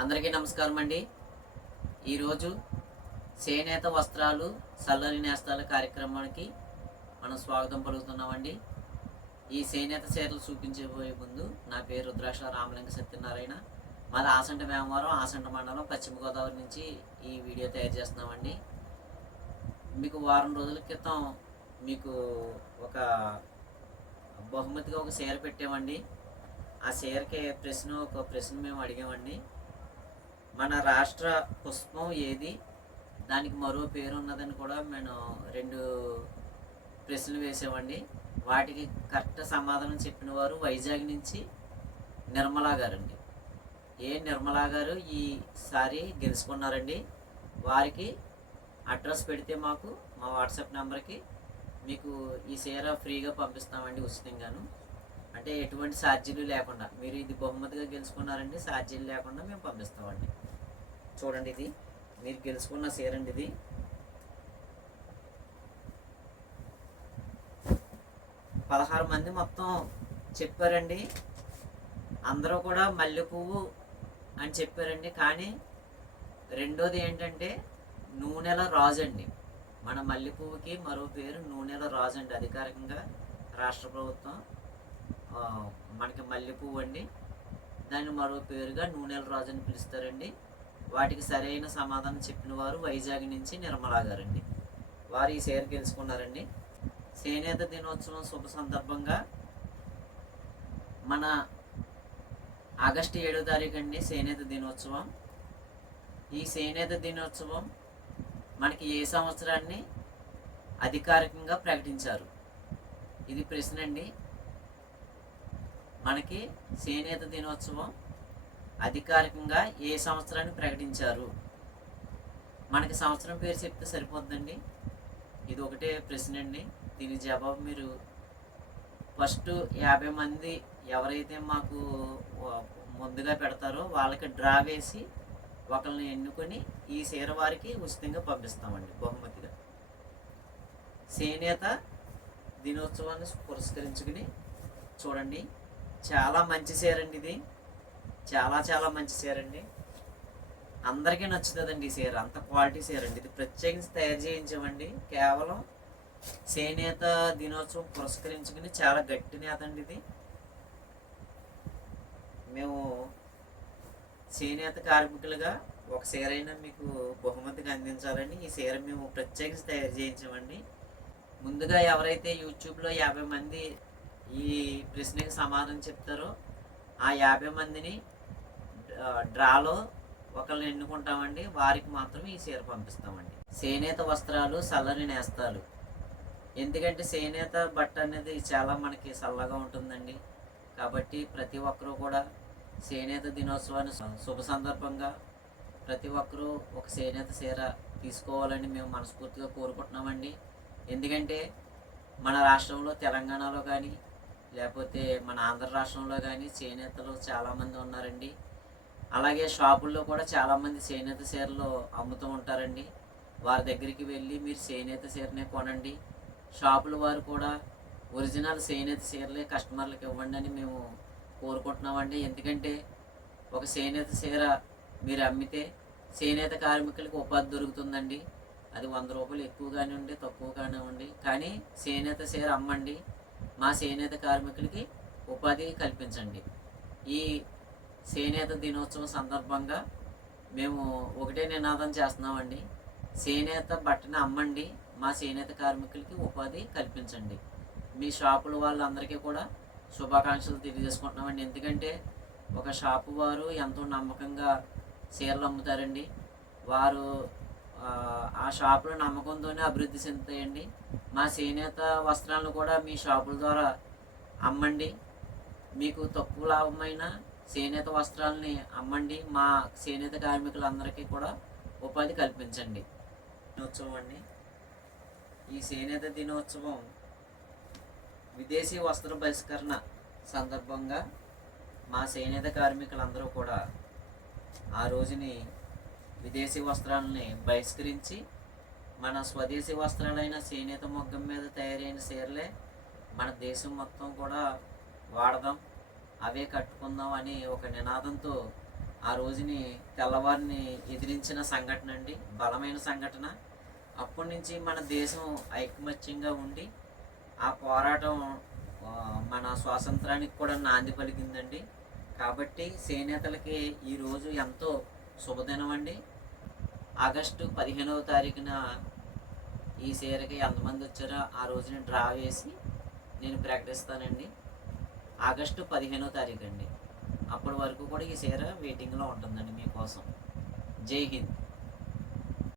అందరికీ నమస్కారం అండి. ఈరోజు చేనేత వస్త్రాలు సల్లరి నేస్తాల కార్యక్రమానికి మనం స్వాగతం పలుకుతున్నామండి. ఈ చేనేత చీరలు చూపించబోయే ముందు నా పేరు రుద్రాక్ష రామలింగ సత్యనారాయణ. మాది ఆసంట వేమవరం, ఆసంట మండలం, పశ్చిమ గోదావరి నుంచి ఈ వీడియో తయారు చేస్తున్నామండి. మీకు వారం రోజుల క్రితం మీకు ఒక బహుమతిగా ఒక చీర పెట్టామండి. ఆ చీరకి ఒక ప్రశ్న మేము అడిగామండి. మన రాష్ట్ర పుష్పం ఏది, దానికి మరో పేరు ఉన్నదని కూడా మేము 2 ప్రశ్నలు వేసామండి. వాటికి కరెక్ట్ సమాధానం చెప్పిన వారు వైజాగ్ నుంచి నిర్మలా గారండి. నిర్మలా గారు ఈసారి గెలుచుకున్నారండి. వారికి అడ్రస్ పెడితే మాకు మా వాట్సాప్ నెంబర్కి మీకు ఈ చీర ఫ్రీగా పంపిస్తామండి, ఉచితంగాను. అంటే ఎటువంటి ఛార్జీలు లేకుండా. మీరు ఇది బహుమతిగా గెలుచుకున్నారండి, ఛార్జీలు లేకుండా మేము పంపిస్తామండి. చూడండి, ఇది మీరు గెలుచుకున్న చీర అండి. ఇది 16 మంది మొత్తం చెప్పారండి. అందరూ కూడా మల్లె పువ్వు అని చెప్పారండి. కానీ రెండోది ఏంటంటే నూనెల రాజు అండి. మన మల్లె పువ్వుకి మరో పేరు నూనెల రాజు అండి. అధికారికంగా రాష్ట్ర ప్రభుత్వం మనకి మల్లె పువ్వు అండి, దాన్ని మరో పేరుగా నూనెల రాజు అని పిలుస్తారండి. వాటికి సరైన సమాధానం చెప్పిన వారు వైజాగ్ నుంచి నిర్మలా గారండి. వారు ఈ చీర గెలుచుకున్నారండి. చేనేత దినోత్సవం శుభ సందర్భంగా మన ఆగస్టు 7వ తారీఖు అండి చేనేత దినోత్సవం. ఈ చేనేత దినోత్సవం మనకి ఏ సంవత్సరాన్ని అధికారికంగా ప్రకటించారు? ఇది ప్రశ్న అండి. మనకి చేనేత దినోత్సవం అధికారికంగా ఏ సంవత్సరాన్ని ప్రకటించారు? మనకి సంవత్సరం పేరు చెప్తే సరిపోతుందండి. ఇది ఒకటే ప్రశ్న అండి. దీని జవాబు మీరు ఫస్ట్ 50 మంది ఎవరైతే మాకు ముందుగా పెడతారో వాళ్ళకి డ్రా వేసి ఒకరిని ఎన్నుకొని ఈ చీర వారికి ఉచితంగా పంపిస్తామండి బహుమతిగా. చేనేత దినోత్సవాన్ని పురస్కరించుకుని చూడండి, చాలా మంచి చీర అండి. ఇది చాలా మంచి చీర అండి. అందరికీ నచ్చుతుందండి ఈ చీర. అంత క్వాలిటీ చీర అండి. ఇది ప్రత్యేకించి తయారు చేయించామండి. కేవలం చేనేత దినోత్సవం పురస్కరించుకుని చాలా గట్టి నేత అండి ఇది. మేము చేనేత కార్మికులుగా ఒక చీర అయినా మీకు బహుమతిగా అందించాలని ఈ చీర మేము ప్రత్యేకించి తయారు చేయించామండి. ముందుగా ఎవరైతే యూట్యూబ్లో 50 మంది ఈ ప్రశ్నకి సమాధానం చెప్తారో ఆ 50 మందిని డ్రాలో ఒకరిని ఎన్నుకుంటామండి. వారికి మాత్రం ఈ చీర పంపిస్తామండి. చేనేత వస్త్రాలు చల్లని నేస్తాలు. ఎందుకంటే చేనేత బట్ట అనేది చాలా మనకి చల్లగా ఉంటుందండి. కాబట్టి ప్రతి ఒక్కరూ కూడా చేనేత దినోత్సవాన్ని శుభ సందర్భంగా ప్రతి ఒక్కరూ ఒక చేనేత చీర తీసుకోవాలని మేము మనస్ఫూర్తిగా కోరుకుంటున్నామండి. ఎందుకంటే మన రాష్ట్రంలో తెలంగాణలో కానీ లేకపోతే మన ఆంధ్ర రాష్ట్రంలో కానీ చేనేతలు చాలామంది ఉన్నారండి. అలాగే షాపుల్లో కూడా చాలామంది చేనేత చీరలు అమ్ముతూ ఉంటారండి. వారి దగ్గరికి వెళ్ళి మీరు చేనేత చీరనే కొనండి, షాపుల వారు కూడా ఒరిజినల్ చేనేత చీరలే కస్టమర్లకు ఇవ్వండి అని మేము కోరుకుంటున్నామండి. ఎందుకంటే ఒక చేనేత చీర మీరు అమ్మితే చేనేత కార్మికులకి ఉపాధి దొరుకుతుందండి. అది 100 రూపాయలు ఎక్కువ కానివ్వండి, తక్కువ కానివ్వండి, కానీ చేనేత చీర అమ్మండి. మా చేనేత కార్మికులకి ఉపాధి కల్పించండి. ఈ చేనేత దినోత్సవం సందర్భంగా మేము ఒకటే నినాదం చేస్తున్నామండి. చేనేత బట్టని అమ్మండి, మా చేనేత కార్మికులకి ఉపాధి కల్పించండి. మీ షాపుల వాళ్ళందరికీ కూడా శుభాకాంక్షలు తెలియజేసుకుంటున్నామండి. ఎందుకంటే ఒక షాపు వారు ఎంతో నమ్మకంగా చీరలు అమ్ముతారండి. వారు ఆ షాపులో నమ్మకంతోనే అభివృద్ధి చెందుతాయండి. మా చేనేత వస్త్రాలను కూడా మీ షాపుల ద్వారా అమ్మండి. మీకు తక్కువ లాభమైన చేనేత వస్త్రాలని అమ్మండి. మా చేనేత కార్మికులందరికీ కూడా ఉపాధి కల్పించండి. దినోత్సవం అండి. ఈ చేనేత దినోత్సవం విదేశీ వస్త్ర బహిష్కరణ సందర్భంగా మా చేనేత కార్మికులందరూ కూడా ఆ రోజుని విదేశీ వస్త్రాలని బహిష్కరించి మన స్వదేశీ వస్త్రాలైన చేనేత మొగ్గం మీద తయారైన చీరలే మన దేశం మొత్తం కూడా వాడదాం, అవే కట్టుకుందాం అని ఒక నినాదంతో ఆ రోజుని తెల్లవారిని ఎదిరించిన సంఘటన అండి, బలమైన సంఘటన. అప్పటి నుంచి మన దేశం ఐకమత్యంగా ఉండి ఆ పోరాటం మన స్వాతంత్రానికి కూడా నాంది పలికిందండి. కాబట్టి చేనేతలకి ఈరోజు ఎంతో శుభదినం అండి. ఆగస్టు 15వ తారీఖున ఈ చీరకి ఎంతమంది వచ్చారో ఆ రోజున డ్రా వేసి నేను ప్రకటిస్తానండి. ఆగస్టు 15వ తారీఖు అండి. అప్పటి వరకు కూడా ఈ చీర వెయిటింగ్లో ఉంటుందండి మీకోసం. జై హింద్.